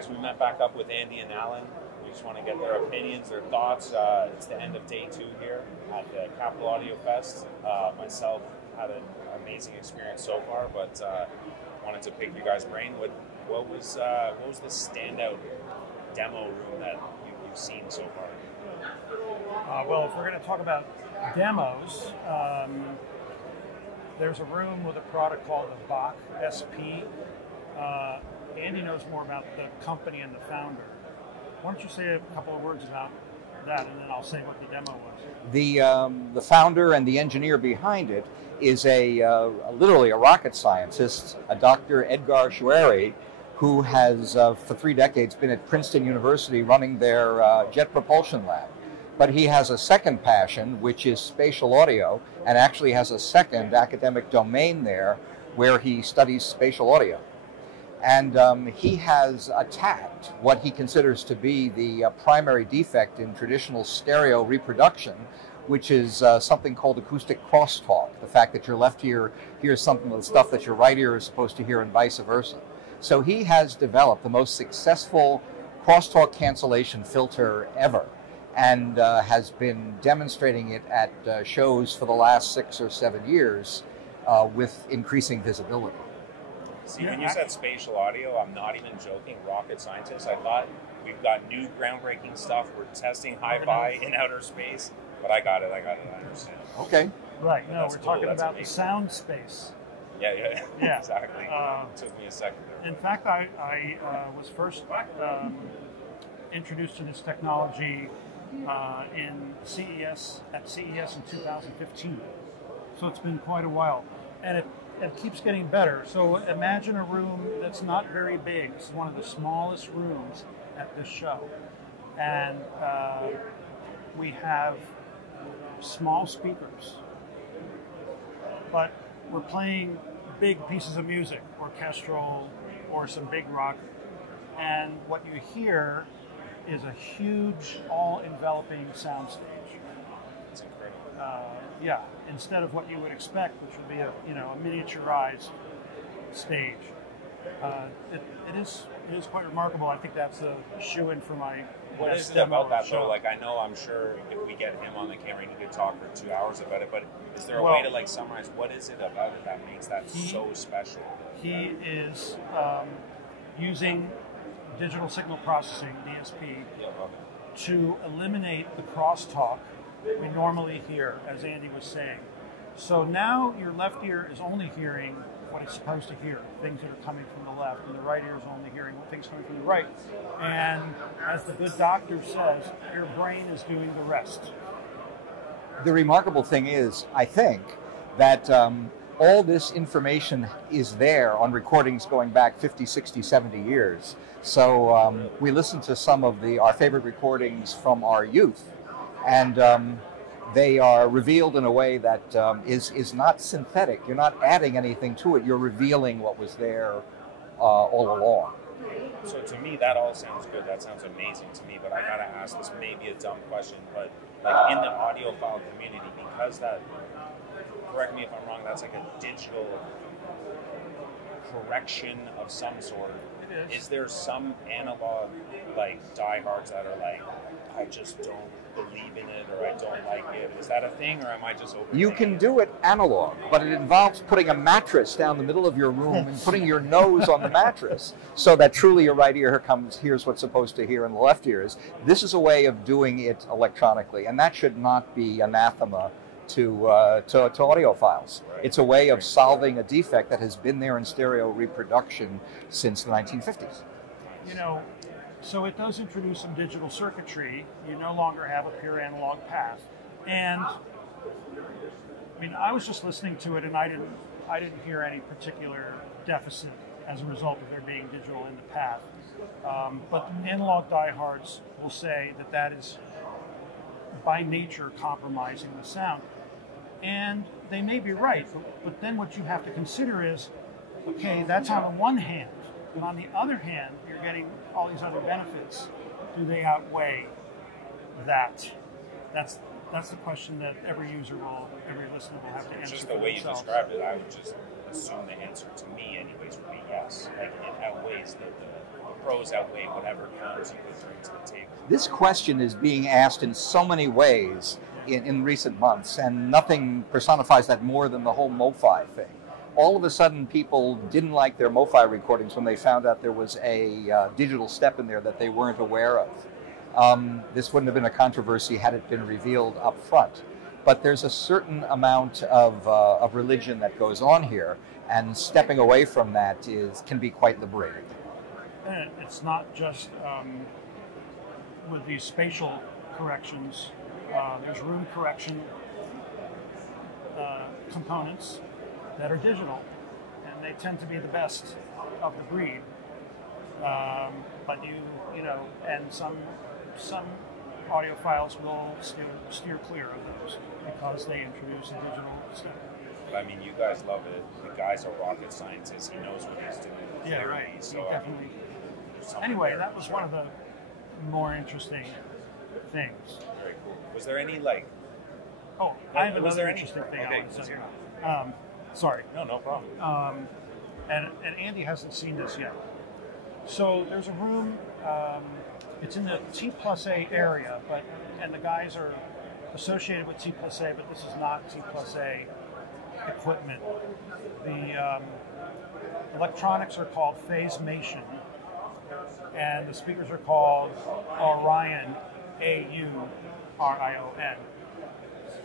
guys, we met back up with Andy and Alan. We just want to get their opinions, their thoughts. It's the end of day 2 here at the Capital Audio Fest. Myself had an amazing experience so far, but wanted to pick you guys' brain. What was the standout demo room that you've seen so far? Well, if we're going to talk about demos, there's a room with a product called the BAACH SP. Andy knows more about the company and the founder. Why don't you say a couple of words about that, and then I'll say what the demo was. The founder and the engineer behind it is literally a rocket scientist, a Dr. Edgar Schwery, who has for 3 decades been at Princeton University running their jet propulsion lab. But he has a second passion, which is spatial audio, and actually has a second academic domain there where he studies spatial audio. And he has attacked what he considers to be the primary defect in traditional stereo reproduction, which is something called acoustic crosstalk, the fact that your left ear hears something of the stuff that your right ear is supposed to hear and vice versa. So he has developed the most successful crosstalk cancellation filter ever, and has been demonstrating it at shows for the last 6 or 7 years with increasing visibility. See, when you said spatial audio, I'm not even joking, rocket scientist. I thought we've got new groundbreaking stuff. We're testing hi-fi in outer space, but I got it, I understand. Okay. Right, But no, we're talking about the sound space. Yeah, Yeah. exactly. It took me a second there. In fact, I was first introduced to this technology in CES, at CES in 2015. So it's been quite a while. And it keeps getting better. So imagine a room that's not very big. It's one of the smallest rooms at this show. And we have small speakers, but we're playing big pieces of music, orchestral or some big rock. And what you hear is a huge, all-enveloping soundstage. It's incredible. Yeah, instead of what you would expect, which would be a miniaturized stage. It is quite remarkable. I think that's a shoe-in for my What is it about that though? Like, I'm sure if we get him on the camera, he could talk for 2 hours about it. But is there a way to summarize what is it about it that makes that so special? He is using digital signal processing (DSP) to eliminate the crosstalk we normally hear, as Andy was saying. So now your left ear is only hearing what it's supposed to hear, things that are coming from the left, and the right ear is only hearing what things coming from the right. And as the good doctor says, your brain is doing the rest. The remarkable thing is, I think, that all this information is there on recordings going back 50, 60, 70 years. So we listened to some of our favorite recordings from our youth, and they are revealed in a way that is not synthetic. You're not adding anything to it. You're revealing what was there all along. So to me, that all sounds good. That sounds amazing to me. But I gotta ask, this may be a dumb question, but like in the audiophile community, because that, correct me if I'm wrong, that's like a digital correction of some sort. It is. Is there some analog like diehards that are like, I just don't believe in it, or I don't like it? Is that a thing, or am I just overthinking? You can do it analog, but it involves putting a mattress down the middle of your room and putting your nose on the mattress so that truly your right ear hears what's supposed to hear and the left ear is. This is a way of doing it electronically, and that should not be anathema to audiophiles. Right. It's a way of solving a defect that has been there in stereo reproduction since the 1950s. You know, so it does introduce some digital circuitry. You no longer have a pure analog path. And I mean, I was just listening to it, and I didn't hear any particular deficit as a result of there being digital in the path. But analog diehards will say that that is by nature compromising the sound. And they may be right, but then what you have to consider is, okay, that's on the one hand, but on the other hand, you're getting all these other benefits. Do they outweigh that? That's the question that every listener will have to answer. Just the way you described it, I would just assume the answer to me anyways would be yes. Like it outweighs pros outweigh whatever cons you could bring to the table? This question is being asked in so many ways in recent months, and nothing personifies that more than the whole MoFi thing. All of a sudden, people didn't like their MoFi recordings when they found out there was a digital step in there that they weren't aware of. This wouldn't have been a controversy had it been revealed up front. But there's a certain amount of religion that goes on here, and stepping away from that can be quite liberating. And it's not just with these spatial corrections. There's room correction components that are digital, and they tend to be the best of the breed. But you know, and some audiophiles will steer clear of those because they introduce a digital step. But I mean, you guys love it. The guy's a rocket scientist. He knows what he's doing. Yeah, right. So Definitely. I mean, Anyway, that was one of the more interesting things. very cool. Was there any like? Oh, I have Was another there any- interesting thing okay, I want to let's say. hear it. Sorry. No problem. And Andy hasn't seen this yet. So there's a room. It's in the T+A area, and the guys are associated with T+A, but this is not T+A equipment. The electronics are called Phasemation, and the speakers are called Aurion, A-U-R-I-O-N.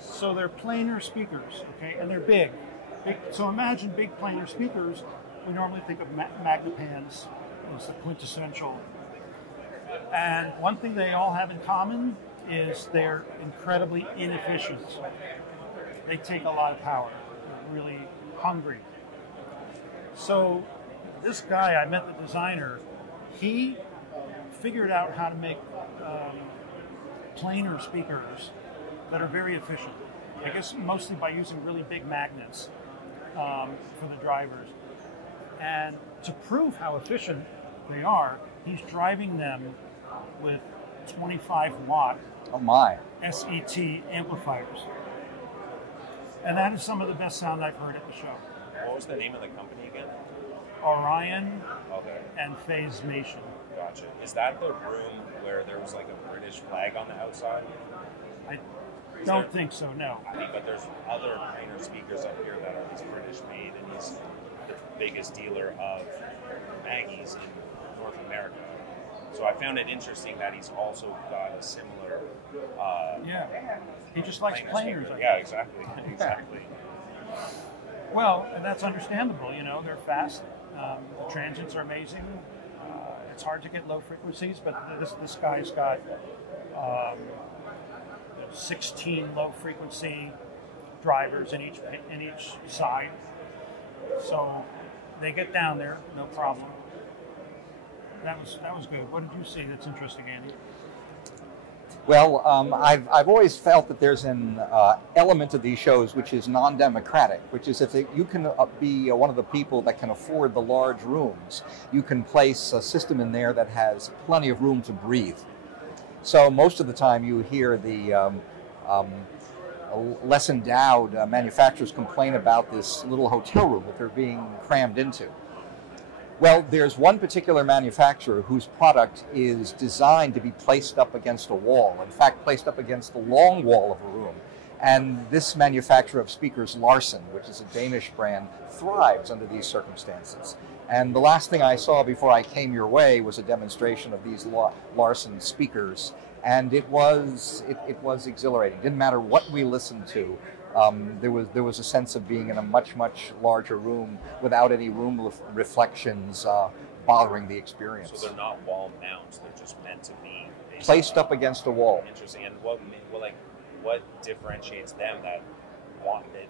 So they're planar speakers, okay, and they're big. So imagine big planar speakers. We normally think of Magnepans as the quintessential. And one thing they all have in common is they're incredibly inefficient. They take a lot of power. They're really hungry. So this guy, I met the designer, he figured out how to make planar speakers that are very efficient. I guess mostly by using really big magnets for the drivers. And to prove how efficient they are, he's driving them with 25 watt SET amplifiers. And that is some of the best sound I've heard at the show. What was the name of the company again? Aurion Okay. and Phasemation. Gotcha. Is that the room where there was like a British flag on the outside? I don't think so, no. I mean, but there's other planar speakers up here that are these British made, and he's the biggest dealer of Maggies in North America. So I found it interesting that he's also got a similar. Yeah, he just likes planers. speaker. I Yeah, guess. exactly, exactly. Well, and that's understandable. You know, they're fast. The transients are amazing. It's hard to get low frequencies, but this guy's got 16 low frequency drivers in each side, so they get down there, no problem. That was good. What did you see that's interesting, Andy? Well, I've always felt that there's an element of these shows which is non-democratic, which is if you can be one of the people that can afford the large rooms, you can place a system in there that has plenty of room to breathe. So most of the time you hear the less endowed manufacturers complain about this little hotel room that they're being crammed into. Well, there's one particular manufacturer whose product is designed to be placed up against a wall, in fact, placed up against the long wall of a room. And this manufacturer of speakers, Larsen, which is a Danish brand, thrives under these circumstances. And the last thing I saw before I came your way was a demonstration of these Larsen speakers, and it was exhilarating. Didn't matter what we listened to. There was a sense of being in a much larger room without any room reflections bothering the experience. So they're not wall mounts; they're just meant to be placed up against a wall. Interesting. And what differentiates them that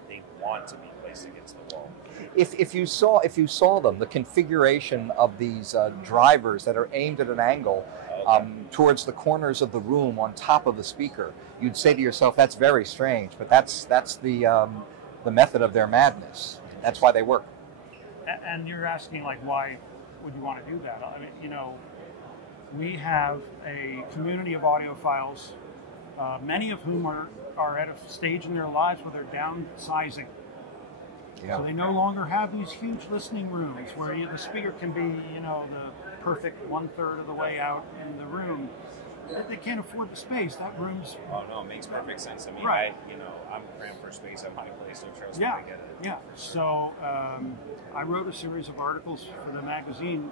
they want to be placed against the wall? If you saw them, the configuration of these drivers that are aimed at an angle towards the corners of the room on top of the speaker, you'd say to yourself, "That's very strange," but that's the method of their madness. That's why they work. And you're asking, like, why would you want to do that? I mean, you know, we have a community of audiophiles, many of whom are at a stage in their lives where they're downsizing. Yeah. So they no longer have these huge listening rooms where the speaker can be, you know, the perfect 1/3 of the way out in the room. They can't afford the space. That room's... Oh no, it makes perfect sense. I mean, right. I'm cramped for space at my place, so trust yeah, me, I get it. Yeah. So I wrote a series of articles for the magazine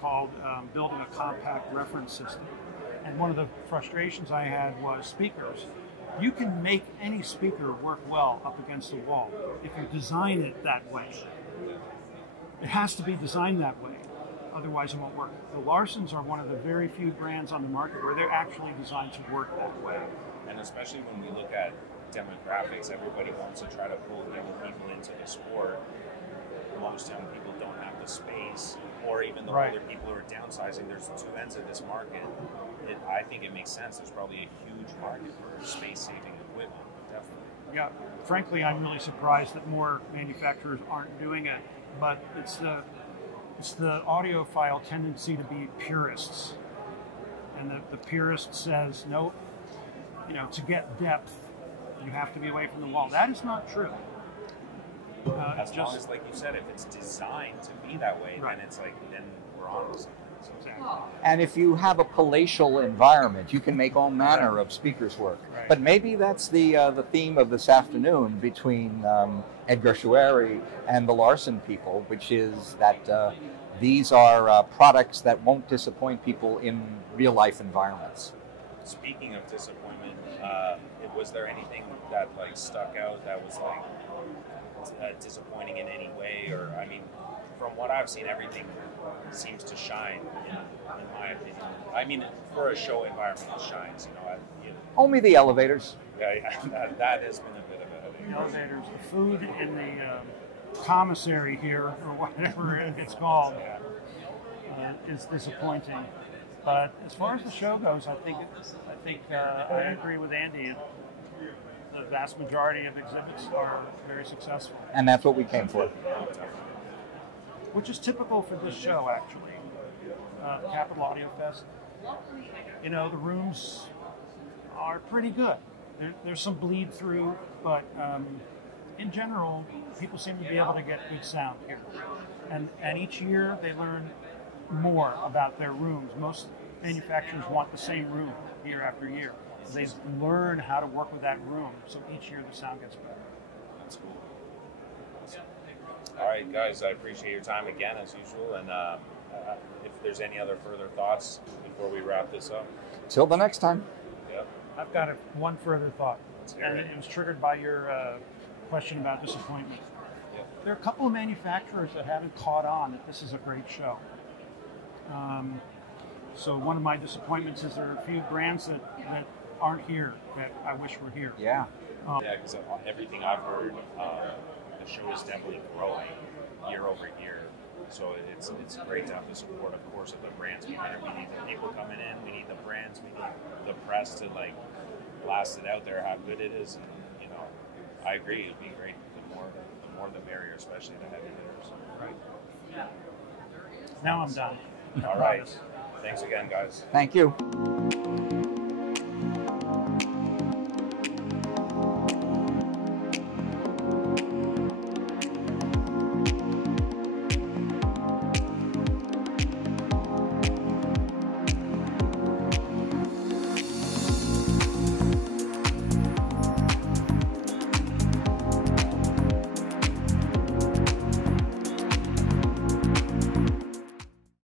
called Building a Compact Reference System. And one of the frustrations I had was speakers. You can make any speaker work well up against a wall if you design it that way. It has to be designed that way, otherwise it won't work. The Larsens are one of the very few brands on the market where they're actually designed to work that way. And especially when we look at demographics, everybody wants to try to pull young people into the sport. Most young people don't have the space, or even the older people who are downsizing. There's two ends of this market. I think it makes sense. There's probably a huge market for space-saving equipment, definitely. Yeah, frankly, I'm really surprised that more manufacturers aren't doing it. But it's the audiophile tendency to be purists, and the purist says no. To get depth, you have to be away from the wall. That is not true. As long as, like you said, if it's designed to be that way, then it's like, then we're on to something. Exactly. And if you have a palatial environment, you can make all manner of speakers work. Right. But maybe that's the theme of this afternoon between Edgar Schueri and the Larsen people, which is that these are products that won't disappoint people in real-life environments. Speaking of disappointment, was there anything that like stuck out that was like disappointing in any way? Or I mean, from what I've seen, everything seems to shine. In my opinion, I mean, for a show environment, it shines. Only the elevators. Yeah, that has been a bit of a headache. The elevators, the food in the commissary here, or whatever it's called, is disappointing. But as far as the show goes, I think I agree with Andy. The vast majority of exhibits are very successful. And that's what we came for. Which is typical for this show, actually. Capital Audio Fest. The rooms are pretty good. There's some bleed through, but in general, people seem to be able to get good sound here. And each year they learn more about their rooms. Most manufacturers want the same room year after year. They learn how to work with that room, so each year the sound gets better. That's cool. All right, guys, I appreciate your time again, as usual, and if there's any other further thoughts before we wrap this up. Till the next time. Yep. I've got one further thought, and it was triggered by your question about disappointment. Yep. There are a couple of manufacturers that haven't caught on that this is a great show. So one of my disappointments is there are a few brands that aren't here that I wish were here. Yeah. Because everything I've heard, the show is definitely growing year over year. So it's great to have the support, of course, of the brands behind it. We need the people coming in. We need the brands. We need the press to like blast it out there how good it is. And I agree. It'd be great. The more the merrier, especially the heavy hitters. Right. Now I'm done. All right. Thanks again, guys. Thank you.